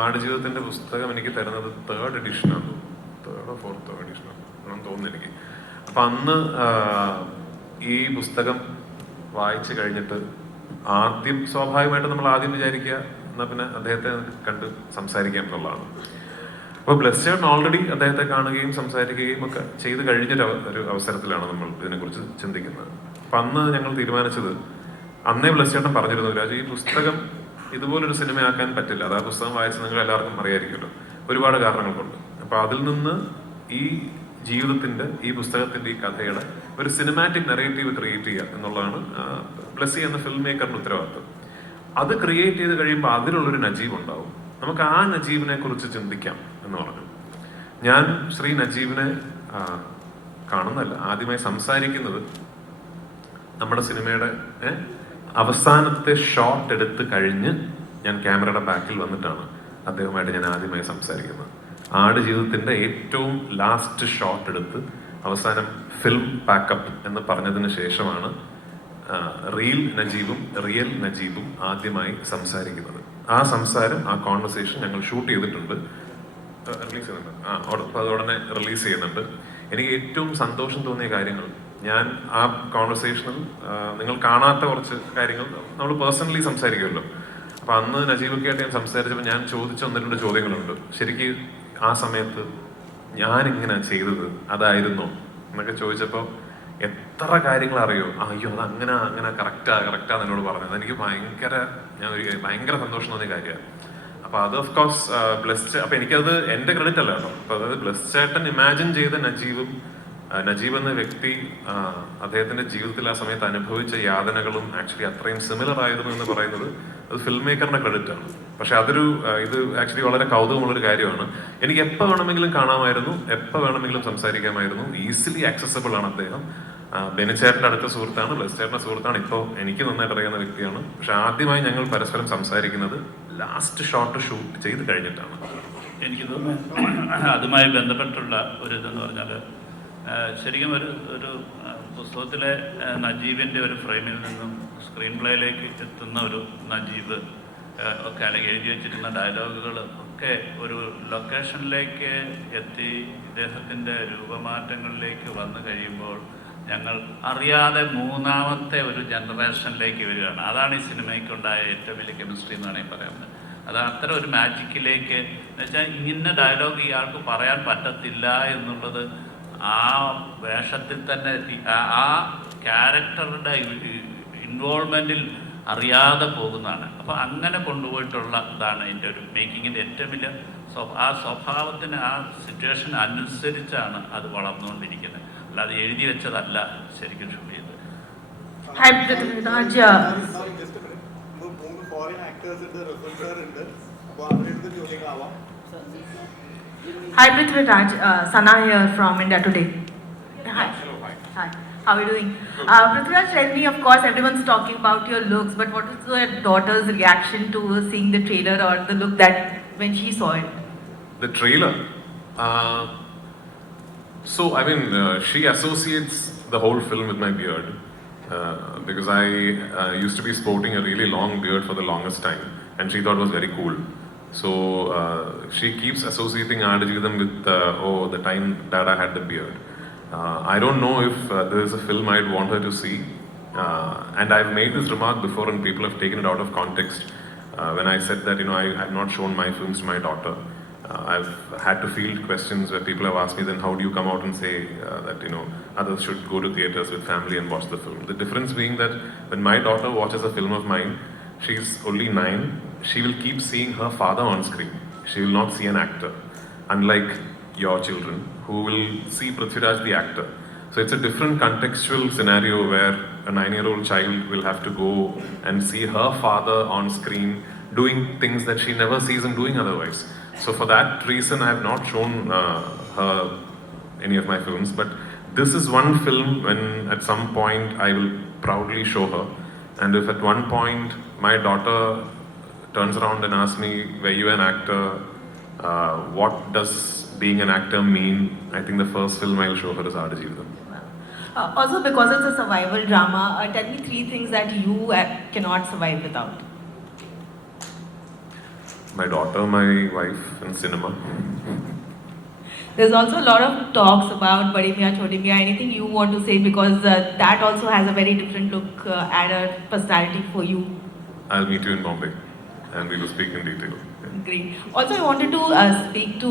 ആടുജീവിതത്തിൻ്റെ പുസ്തകം എനിക്ക് തരുന്നത് 3rd എഡിഷനാണ്, 3rd or 4th എഡിഷനാണ് ആണെന്ന് തോന്നുന്നു എനിക്ക്. അപ്പം അന്ന് ഈ പുസ്തകം വായിച്ചു കഴിഞ്ഞിട്ട് ആദ്യം സ്വാഭാവികമായിട്ട് നമ്മൾ ആദ്യം വിചാരിക്കുക എന്നാൽ പിന്നെ അദ്ദേഹത്തെ കണ്ട് സംസാരിക്കാം എന്നുള്ളതാണ്. അപ്പോൾ ബ്ലെസ് ചേട്ടൻ ഓൾറെഡി അദ്ദേഹത്തെ കാണുകയും സംസാരിക്കുകയും ഒക്കെ ചെയ്ത് കഴിഞ്ഞൊരു അവസരത്തിലാണ് നമ്മൾ ഇതിനെക്കുറിച്ച് ചിന്തിക്കുന്നത്. അപ്പം അന്ന് ഞങ്ങൾ തീരുമാനിച്ചത്, അന്നേ ബ്ലെസ് ചേട്ടൻ പറഞ്ഞിരുന്നു, രാജു ഈ പുസ്തകം ഇതുപോലൊരു സിനിമയാക്കാൻ പറ്റില്ല. അത് ആ പുസ്തകം വായിച്ച് നിങ്ങൾ എല്ലാവർക്കും അറിയായിരിക്കുമല്ലോ, ഒരുപാട് കാരണങ്ങൾ കൊണ്ട്. അപ്പോൾ അതിൽ നിന്ന് ഈ ജീവിതത്തിൻ്റെ, ഈ പുസ്തകത്തിൻ്റെ, ഈ കഥയുടെ ഒരു സിനിമാറ്റിക് നെറേറ്റീവ് ക്രിയേറ്റ് ചെയ്യുക എന്നുള്ളതാണ് ബ്ലെസ്സി എന്ന ഫിലിം മേക്കറിൻ്റെ ഉത്തരവാദിത്വം. അത് ക്രിയേറ്റ് ചെയ്ത് കഴിയുമ്പോൾ അതിലുള്ളൊരു നജീബ് ഉണ്ടാവും, നമുക്ക് ആ നജീബിനെ കുറിച്ച് ചിന്തിക്കാം എന്ന് പറഞ്ഞു. ഞാൻ ശ്രീ നജീബിനെ കാണുന്നതല്ല, ആദ്യമായി സംസാരിക്കുന്നത് നമ്മുടെ സിനിമയുടെ അവസാനത്തെ ഷോട്ട് എടുത്ത് കഴിഞ്ഞ് ഞാൻ ക്യാമറയുടെ ബാക്കിൽ വന്നിട്ടാണ് അദ്ദേഹവുമായിട്ട് ഞാൻ ആദ്യമായി സംസാരിക്കുന്നത്. ആടുജീവിതത്തിൻ്റെ ഏറ്റവും ലാസ്റ്റ് ഷോട്ട് എടുത്ത് അവസാനം ഫിലിം പാക്കപ്പ് എന്ന് പറഞ്ഞതിന് ശേഷമാണ് റിയൽ നജീബും ആദ്യമായി സംസാരിക്കുന്നത്. ആ സംസാരം, ആ കോൺവെർസേഷൻ ഞങ്ങൾ ഷൂട്ട് ചെയ്തിട്ടുണ്ട്, റിലീസ് ചെയ്യുന്നുണ്ട്. അപ്പോൾ അത് ഉടനെ റിലീസ് ചെയ്യുന്നുണ്ട്. എനിക്ക് ഏറ്റവും സന്തോഷം തോന്നിയ കാര്യങ്ങൾ, ഞാൻ ആ കോൺവെർസേഷനിൽ നിങ്ങൾ കാണാത്ത കുറച്ച് കാര്യങ്ങൾ നമ്മൾ പേഴ്സണലി സംസാരിക്കുമല്ലോ. അപ്പം അന്ന് നജീബൊക്കെ ആയിട്ട് ഞാൻ സംസാരിച്ചപ്പോൾ ഞാൻ ചോദിച്ച 1-2 ചോദ്യങ്ങളുണ്ട്. ശരിക്കും ആ സമയത്ത് ഞാനിങ്ങനെ ചെയ്തത് അതായിരുന്നോ എന്നൊക്കെ ചോദിച്ചപ്പോൾ എത്ര കാര്യങ്ങൾ അറിയോ, അയ്യോ അത് അങ്ങനെ കറക്റ്റാന്ന് എന്നോട് പറഞ്ഞത്. എനിക്ക് ഭയങ്കര സന്തോഷം തോന്നിയ കാര്യമാണ്. അപ്പോൾ അത് ഓഫ് കോഴ്സ് ബ്ലെസ്, അപ്പം എനിക്കത് എൻ്റെ ക്രെഡിറ്റ് അല്ല കേട്ടോ. അപ്പോൾ അതായത് ബ്ലെസ് ചേട്ടൻ ഇമാജിൻ ചെയ്ത നജീബ് എന്ന വ്യക്തി അദ്ദേഹത്തിന്റെ ജീവിതത്തിൽ ആ സമയത്ത് അനുഭവിച്ച യാതനകളും ആക്ച്വലി അത്രയും സിമിലർ ആയിരുന്നു എന്ന് പറയുന്നത് അത് ഫിലിം മേക്കറിന്റെ ക്രെഡിറ്റ് ആണ്. പക്ഷെ ഇത് ആക്ച്വലി വളരെ കൗതുകമുള്ളൊരു കാര്യമാണ്. എനിക്ക് എപ്പോൾ വേണമെങ്കിലും കാണാമായിരുന്നു, എപ്പോൾ വേണമെങ്കിലും സംസാരിക്കാമായിരുന്നു. ഈസിലി ആക്സസബിൾ ആണ് അദ്ദേഹം. ബെനിച്ചേട്ടൻ്റെ അടുത്ത സുഹൃത്താണ്, ബ്ലെസ് ചേട്ടൻ്റെ സുഹൃത്താണ്, ഇപ്പോൾ എനിക്ക് നന്നായിട്ട് അറിയുന്ന വ്യക്തിയാണ്. പക്ഷെ ആദ്യമായി ഞങ്ങൾ പരസ്പരം സംസാരിക്കുന്നത് ലാസ്റ്റ് ഷോട്ട് ഷൂട്ട് ചെയ്ത് കഴിഞ്ഞിട്ടാണ്. എനിക്ക് തോന്നുന്നു അതുമായി ബന്ധപ്പെട്ടുള്ള ഒരു ഇതെന്ന് പറഞ്ഞാൽ, ശരിക്കും ഒരു പുസ്തകത്തിലെ നജീബിൻ്റെ ഒരു ഫ്രെയിമിൽ നിന്നും സ്ക്രീൻ പ്ലേയിലേക്ക് എത്തുന്ന ഒരു നജീബ് ഒക്കെ, അല്ലെങ്കിൽ എഴുതി വെച്ചിരുന്ന ഡയലോഗുകൾ ഒക്കെ ഒരു ലൊക്കേഷനിലേക്ക് എത്തി ഇദ്ദേഹത്തിൻ്റെ രൂപമാറ്റങ്ങളിലേക്ക് വന്നു കഴിയുമ്പോൾ ഞങ്ങൾ അറിയാതെ മൂന്നാമത്തെ ഒരു ജനറേഷനിലേക്ക് വരികയാണ്. അതാണ് ഈ സിനിമയ്ക്കുണ്ടായ ഏറ്റവും വലിയ കെമിസ്ട്രി എന്ന് വേണമെങ്കിൽ പറയാവുന്നത്. അത് അത്തരം ഒരു മാജിക്കിലേക്ക്, എന്ന് വെച്ചാൽ ഇങ്ങനെ ഡയലോഗ് ഇയാൾക്ക് പറയാൻ പറ്റത്തില്ല എന്നുള്ളത് ആ വേഷത്തിൽ തന്നെ ആ ക്യാരക്ടറുടെ ഇൻവോൾവ്മെൻറ്റിൽ അറിയാതെ പോകുന്നതാണ്. അപ്പോൾ അങ്ങനെ കൊണ്ടുപോയിട്ടുള്ള ഇതാണ് എൻ്റെ ഒരു മേക്കിങ്ങിൻ്റെ ഏറ്റവും വലിയ ആ സ്വഭാവത്തിന്, ആ സിറ്റുവേഷൻ അനുസരിച്ചാണ് അത് വളർന്നുകൊണ്ടിരിക്കുന്നത്. അല്ലാതെ എഴുതി വെച്ചതല്ല ശരിക്കും ഷൂട്ട് ചെയ്തത്. Hi Prithviraj, Sana here from India Today. Hi. Hi. How are you doing? Prithviraj, tell me, of course everyone's talking about your looks, but what was your daughter's reaction to seeing the trailer or the look that when she saw it? The trailer? So I mean, she associates the whole film with my beard because I used to be sporting a really long beard for the longest time, and she thought it was very cool. So she keeps associating Adujeevitham with the time Dada had the beard. I don't know if there is a film I'd want her to see, and I've made this remark before and people have taken it out of context when I said that I've not shown my films to my daughter. I've had to field questions where people have asked me, then how do you come out and say that others should go to theaters with family and watch the film? The difference being that when my daughter watches a film of mine, she's only 9. She will keep seeing her father on screen. She will not see an actor, unlike your children who will see Prithviraj the actor. So it's a different contextual scenario where a 9-year-old child will have to go and see her father on screen doing things that she never sees him doing otherwise. So for that reason, I have not shown her any of my films. But this is one film when at some point I will proudly show her. And if at one point my daughter turns around and asks me, were you an actor? What does being an actor mean? I think the first film I will show her is Adujeevitham. Also, because it's a survival drama, tell me 3 things that you cannot survive without. my daughter, my wife, and cinema. There's also a lot of talks about Badi Miyan Choti Miyan. Anything you want to say, because that also has a very different look and a personality for you. I'll meet you in Bombay and we will speak in detail. Great. Also, I wanted to speak to